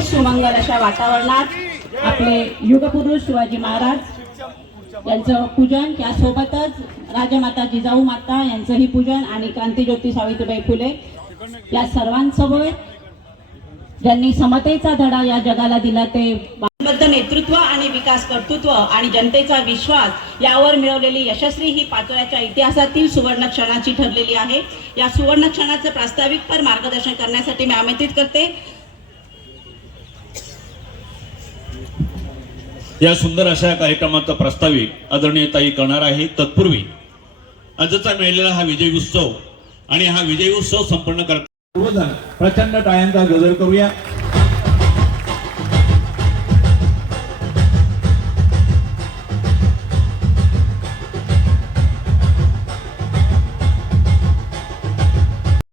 विशेष सुमंगल अशा वातावरणात आपले युगपुरुष शिवाजी महाराज यांचं पूजन, त्यासोबतच राजमाता जिजाऊ माता यांचंही पूजन आणि क्रांतीज्योती सावित्रीबाई फुले या सर्वांसोबत ज्यांनी समतेचा धडा या जगाला दिला ते बद्ध नेतृत्व आणि विकास कर्तृत्व आणि जनतेचा विश्वास यावर मिळवलेली यशस्वी ही पाचोऱ्याच्या इतिहासातील सुवर्ण क्षणाची ठरलेली आहे। या सुवर्ण क्षणाचे प्रास्ताविकपर मार्गदर्शन करण्यासाठी मी आमंत्रित करते या सुंदर अशा कार्यक्रमाचा प्रस्तावित आदरणीय ताई करणार आहे। तत्पूर्वी आजचा मिळालेला हा विजय उत्सव आणि हा विजय उत्सव संपन्न करताना प्रचंड टाळ्यांचा गजर करूया।